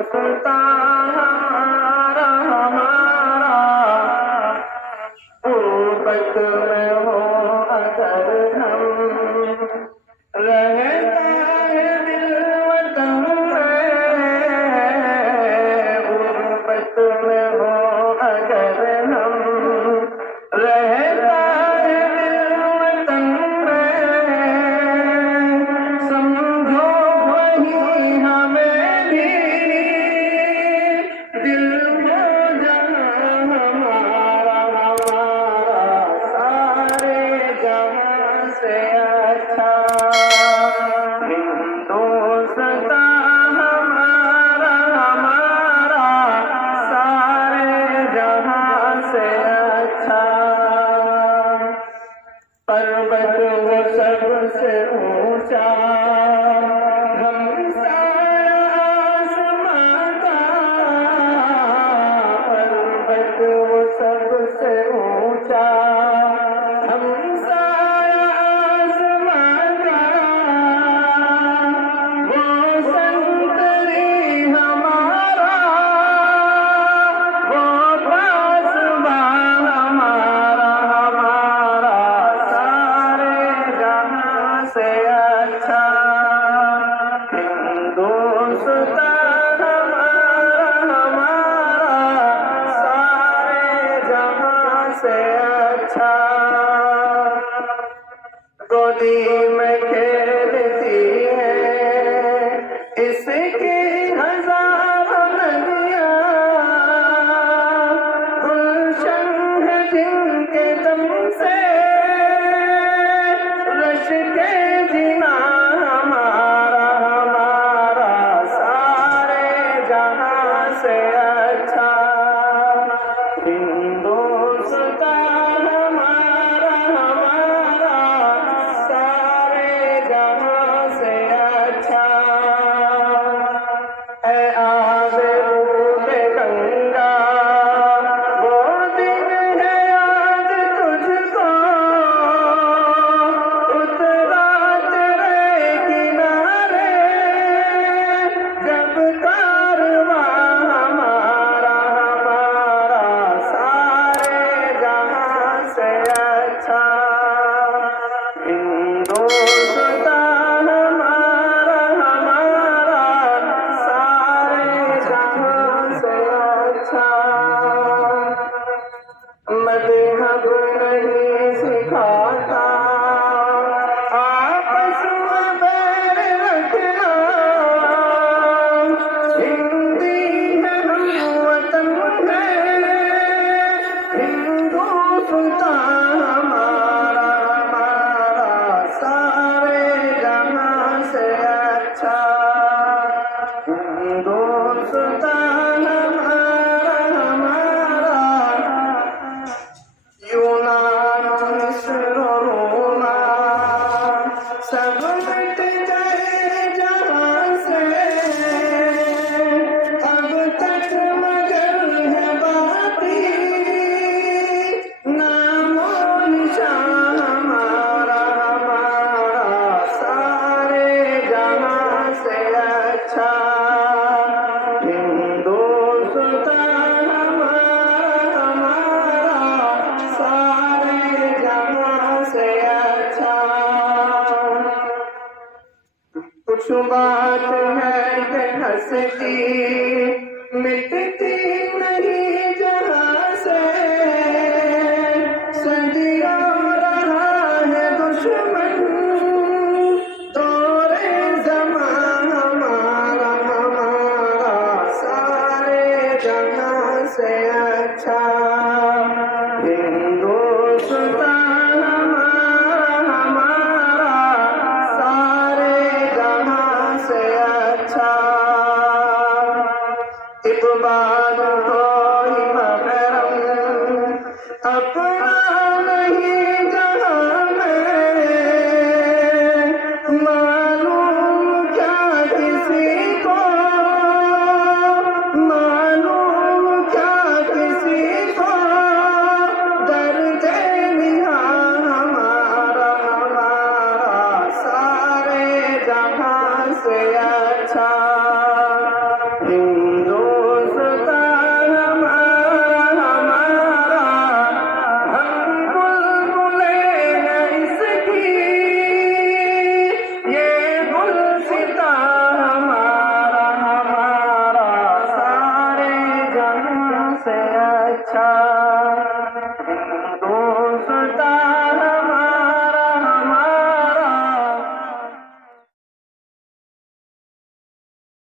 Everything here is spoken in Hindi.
दोस्ता हमारा हमारा गुर्बत में हो अगर हम, रहता है दिल वतन में, गुर्बत में हो अगर हम, रहता है दिल वतन में, समझो वही हमें भी दिल हो जहाँ हमारा हमारा, सारे जहाँ से अच्छा हिंदुस्तां हमारा हमारा, सारे जहाँ से अच्छा। पर्वत वो सबसे ऊंचा, हमसाया आसमां का, पर्वत वो सबसे ऊंचा, हमसाया आसमां का, वो संतरी हमारा, वो पासबां हमारा हमारा, सारे जहाँ से अच्छा हिंदुस्तां हमारा हमारा, सारे जहाँ से अच्छा। गोदी में खेलती है इसकी हजारों नदियाँ, गुलशन है जिनके दम से रश के जीना हमारा हमारा, सारे जहाँ से अच्छा हिंदुस्तां हमारा हमारा, सारे जहाँ से अच्छा। ऐ आबरूबे गंगा वो दिन है याद तुझको, उतरा तेरे किनारे जब कारवां हमारा हमारा, सारे जहाँ से अच्छा हिंदुस्तां हमारा हमारा, सारे जहाँ से अच्छा। मज़हब नहीं सिखाता आपस में बैर रखना, हिंदी है हम वतन है, हिंदुस्तां हमारा हमारा, सारे जहाँ से अच्छा हिंदुस्तां हमारा हमारा। यूनान मिस्र रोमा सब मिट गए जहाँ से, अब तक मगर है बाकी नामो निशान हमारा हमारा, सारे जहाँ से अच्छा हिंदुस्तां हमारा हमारा, सारे जहाँ से अच्छा। कुछ बात है कि हंसती मिटती नहीं जहाँ से, सदियों रहा है दुश्मन दौरे ज़मां हमारा हमारा, सारे जहाँ से अच्छा हिंदुस्तां हमारा हमारा, सारे जहाँ से अच्छा। इक़बाल कोई महरम अपना नहीं जहाँ में, मालूम क्या किसी को, मालूम क्या किसी को, दर्द निहाँ हमारा हमारा, सारे जहाँ से अच्छा। से अच्छा